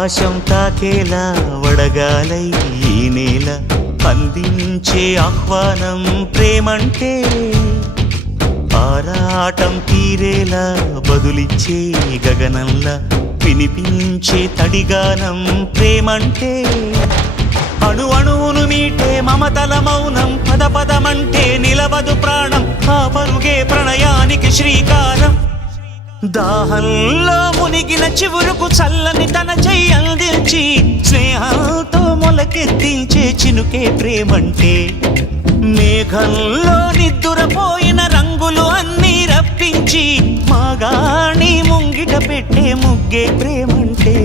ఆకాశం తాకేలా వడగాలై ఈ నేల అందించే ఆహ్వానం ప్రేమంటే ఆరాటం తీరేలా బదులిచ్చే గగనంలా వినిపించే తడిగానం ప్రేమంటే అణు అణువును మీటే మమతల మౌనం పద పదమంటే నిలవదు ప్రాణం ఆ పరుగే ప్రణయానికి శ్రీకారం దాహంలో మునిగిన చివురుకు చల్లని తన చెయ్యి అందించి స్నేహంతో మొలకెత్తించే చినుకే ప్రేమంటే మేఘంలో నిద్దురపోయిన రంగులు అన్నీ రప్పించి మాగాణి ముంగిట పెట్టే ముగ్గే ప్రేమంటే